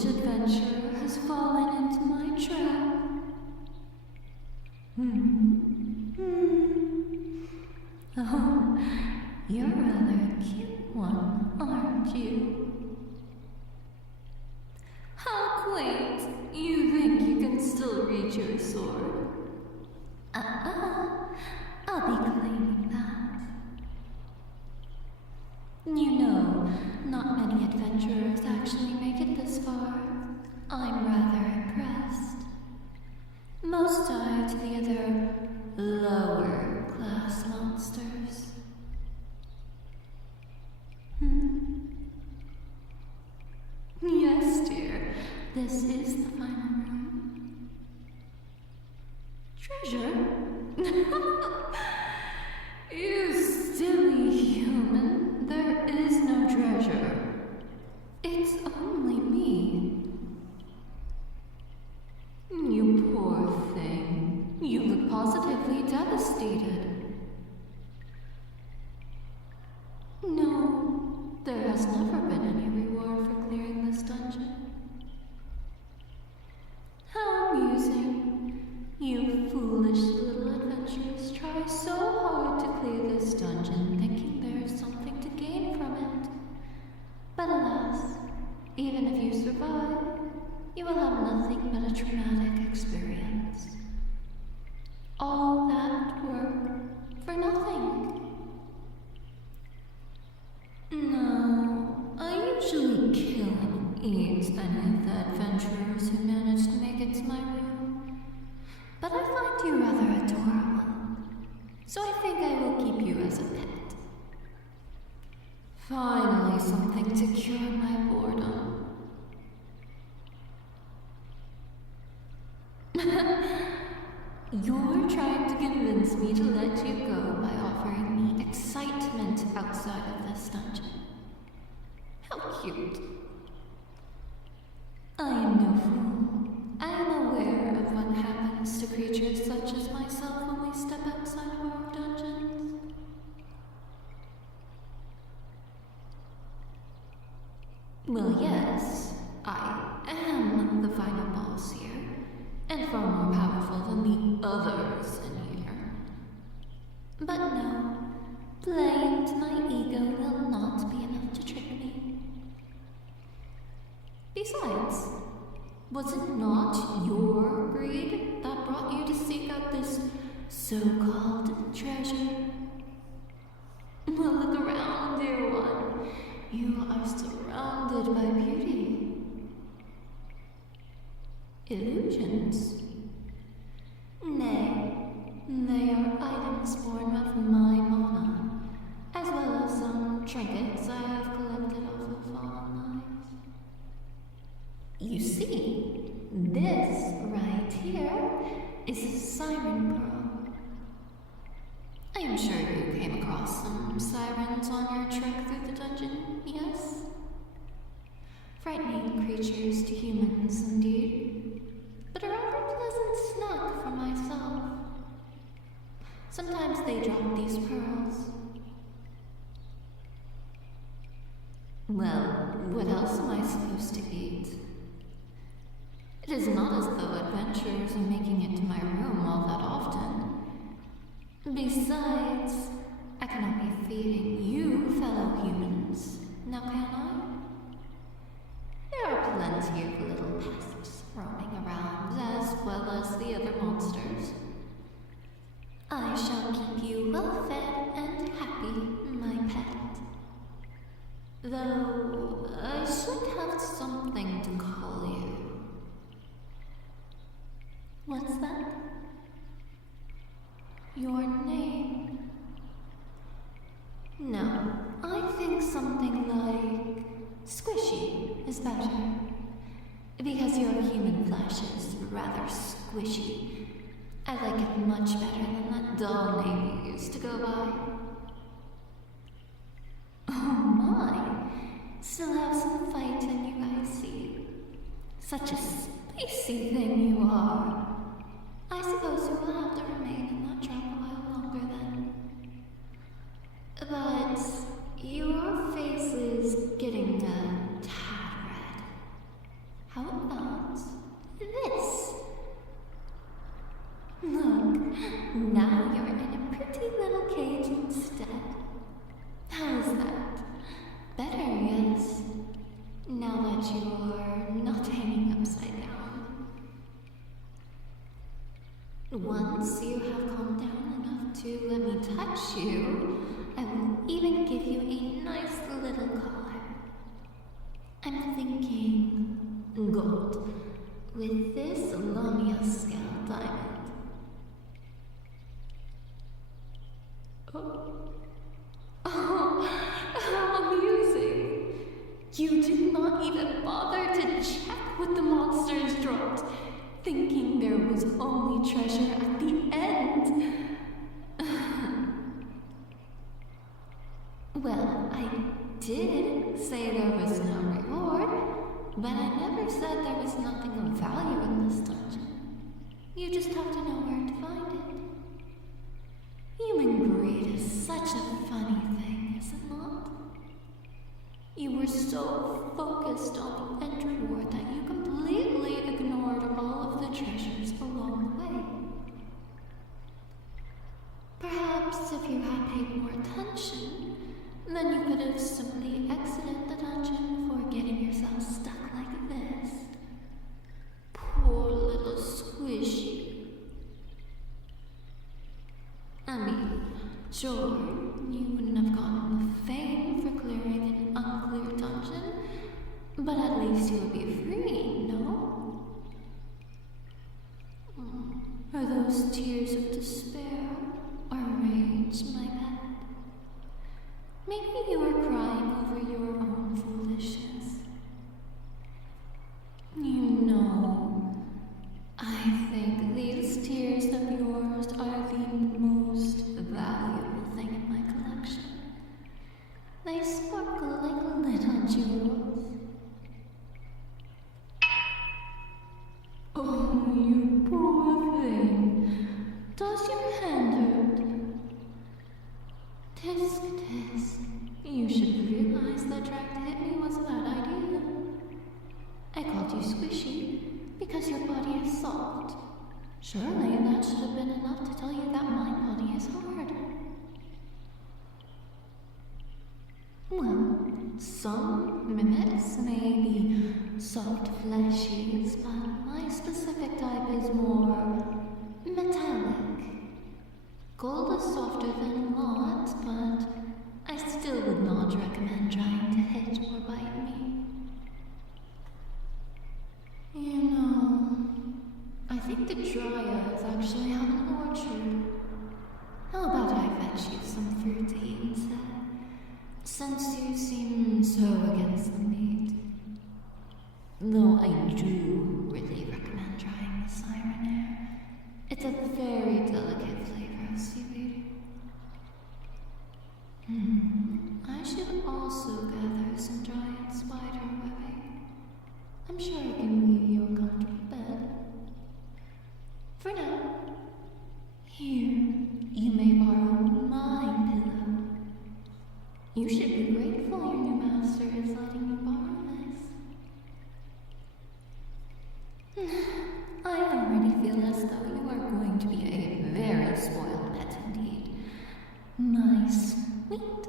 foolish adventurer has fallen into my trap. Oh, you're a rather cute one, aren't you? How quaint! You think you can still reach your sword? I'll be claiming that. You know, not many adventurers actually make it this far. I'm rather impressed. Most die to the other lower class monsters. Yes, dear. This is the final room. Treasure? You silly human. There is no treasure. It's only me. You poor thing. You look positively devastated. No, there has never been any reward for clearing this dungeon. How amusing. You foolish little adventurers try so hard to clear this dungeon, thinking there is something to gain from it. But alas, even if you survive, you will have nothing but a traumatic experience. All that work for nothing. No, I usually kill and eat any of the adventurers who manage to make it to my room. But I find you rather adorable, so I think I will keep you as a pet. Finally, something to cure my boredom. You're trying to convince me to let you go by offering me excitement outside of this dungeon. How cute. I am no fool. I am aware of what happens to creatures such as myself when we step outside of our dungeons. Well, yes, I am the final boss here, and far more powerful than the others in here. But no, playing to my ego will not be enough to trick me. Besides, was it not your greed that brought you to seek out this so-called treasure? Well, look around, dear one. You are surrounded by beauty. Illusions? Nay, they are items born of my mana, as well as some trinkets I have collected off of fallen lives. You see, this right here is a siren pearl. I am sure you came across some sirens on your trek through the dungeon, yes? Frightening creatures to humans, indeed, but a rather pleasant snack for myself. Sometimes they drop these pearls. Well, what else am I supposed to eat? It is not as though adventurers are making it to my room all that often. Besides, I cannot be feeding you fellow humans, now can I? There are plenty of little pests roaming around, as well as the other monsters. I shall keep you well fed and happy, my pet. Though, I should have something to call you. What's that? Your name? No, I think something like squishy is better. Because your human flesh is rather squishy. I like it much better than that dull name you used to go by. Oh my, still have some fight in you, I see. Such a spacey thing you are. I suppose you will have to remain in that trap a while longer then. But your face is getting a tad red. Now you're in a pretty little cage instead. How's that? Better, yes? Now that you're not hanging upside down. Once you have calmed down enough to let me touch you, I will even give you a nice little collar. I'm thinking gold with this Lamia scale diamond. Oh, how amusing! You did not even bother to check what the monsters dropped, thinking there was only treasure at the end. Well, I did say there was no reward, but I never said there was nothing of value in this dungeon. You just have to know where to find it. Human greed is such a funny thing, is it not? You were so focused on the end reward that you completely ignored all of the treasures along the way. Perhaps if you had paid more attention, then you could have simply exited the dungeon before getting yourself stuck like this. Poor little squishy. I mean, sure, you wouldn't have gotten the fame for clearing an unclear dungeon, but at least you would be free, no? Are those tears of despair or rage, my pet? Maybe you are crying over your own foolishness. You know, I think these tears of yours are the most valuable thing in my collection. They sparkle like little jewels. Oh, you poor thing. Does your hand hurt? Tisk, tisk. You should realize that trying to hit me was a bad idea. I called you squishy because your body is soft. Surely that should have been enough to tell you that my body is hard. Well, some mimics may be soft fleshies, but my specific type is more metallic. Gold is softer than a lot, but I still would not recommend trying to hit or bite me. You know, I think the Dryads actually have an orchard. How about I fetch you some fruit to eat instead? Since you seem so against the meat. Though I do really recommend trying the siren air. It's a very delicate flavor of seaweed. I should also gather some giant spider webbing. I'm sure I can weave you a comfortable bed. For now, here, you may borrow my pillow. You should be grateful your new master is letting you borrow this. I already feel as though you are going to be a very spoiled pet indeed. My sweet